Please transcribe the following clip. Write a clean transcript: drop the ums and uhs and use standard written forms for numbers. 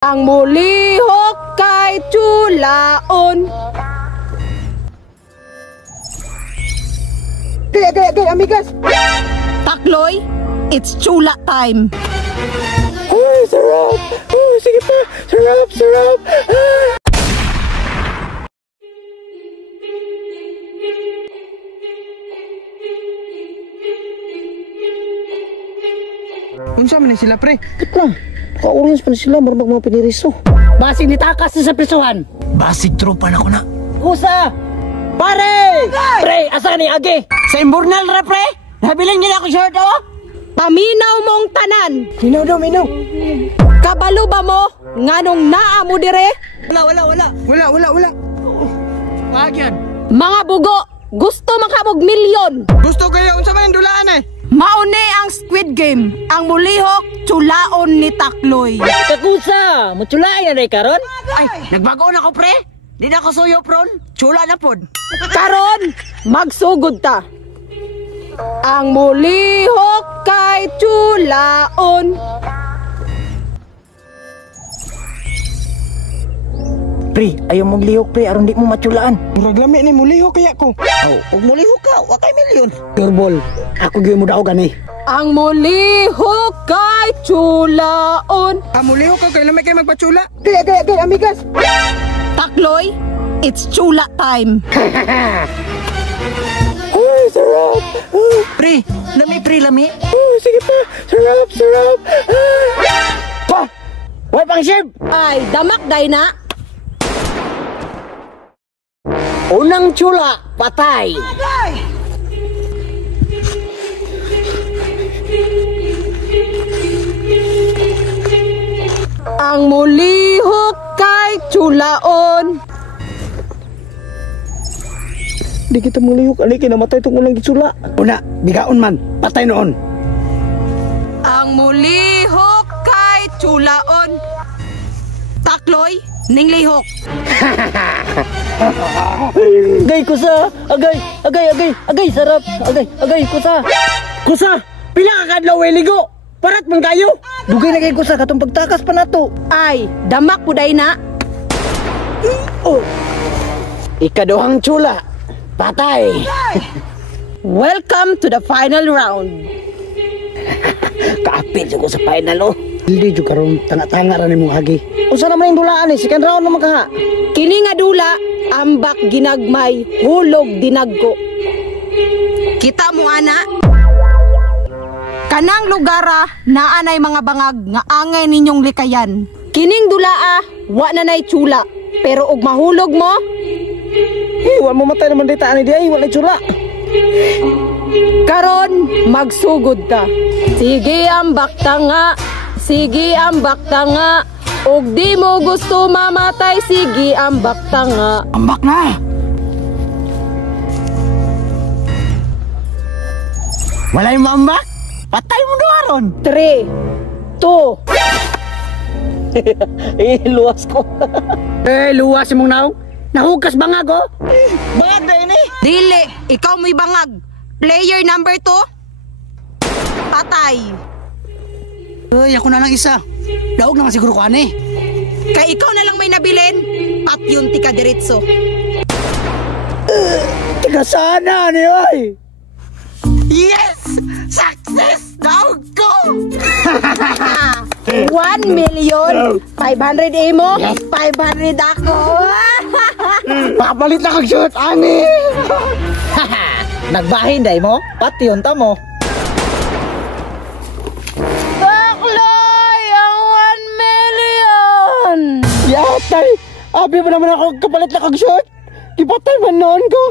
Ang mulihok kay Chulaon. Gaya, amigas. Takloy, it's Chula time. Ay, sarap. Oh, sige pa. Sarap. Unsa man ni sila pre? Lang, ka-orange pa sila, marunong mga piniriso. Basig nitakas sa prisuhan. Basig tropa na ko na. Kusa! Pare! Pre, asa ni Agi? Sa imburnal ra, pre? Nabiling nila ako short, oh? Paminaw mong tanan. Minaw. Kabalo ba mo? Nganong naa mo dire? Wala. Agyan. Mga bugo, gusto makabog milyon. Gusto kayo unsa man ang dulaan eh? Mauni ang Squid Game. Ang mulihok, Chulaon ni Takloy. Kakusa! Mutulayan na karon? Ay, nagbago na ko pre. Di na ako suyo pron. Chula na pod. Karon, magsugod ta. Ang mulihok kay Chulaon. Pre, ayaw mong lihok, pre. Aron di mo matulaan. Murag lami ni muliho kaya ko. Oh, huwag mo lihok ka. Wakay milyon. Turbol, ako gawin mo daw gani. Ang mulihok kay Chulaon. Muliho ka kay lamay kay magpachula. Gaya, amigas. Takloy, it's Chula time. Ay, sarap. Pre, lami. Sige pa. Sarap. Pa! Why pang ship? Ay, damak day na. Unang chula, patay. Ang mulihok kay Chulaon. Di kita mulihok. Ano kinamatay itong ulang gitsula? Una, bigaon man. Patay noon. Ang mulihok kay Chulaon. Takloy, ning lihok. Agay, kusa. Agay, sarap. Agay, kusa. Kusa, pila ka kadlaw ay ligo. Parat man kayo. Dugay na kay kusa katong pagtakas pa nato. Ay, damak po day na. Oh. Ikaduhang chula. Patay. Welcome to the final round. Kaapit ko sa final, oh. Hindi juga karon tanga-tanga ra nimo agi. Usa naman yung dulaan eh, second round naman ka. Kini nga dula, ambak ginagmay, hulog dinagko. Kita mo ana? Kanang lugara naanay mga bangag nga angay ninyong likayan. Kining dulaa, wa na nay chula, pero og mahulog mo, Wa mo matay naman dita ani di wala chula. karon magsugod ta. Sige ambak tanga, og di mo gusto mamatay, sige ambak tanga. Ambak na. Walay mambak. Patay mo doon. 3, 2. Luwas ko. Luwas mong naw. Nahugas bangag oh. Bangag na ini. Dili, ikaw mo'y bangag. Player number 2, patay. Ay, ako na lang isa. Daog naman siguro ko ani. Kay ikaw na lang may nabilin, at yun tika diretso. Tiga sana ni oy. Yes! Success! Daog ko! 1,500,000 mo, 500 ako. Papalit na kag shoot ani. Nagbahin day mo? Pati yun ta mo. Takloy ang 1,000,000. Yatay! Abi mo naman ako kapalit na kag shoot. Ipatay man noon ko.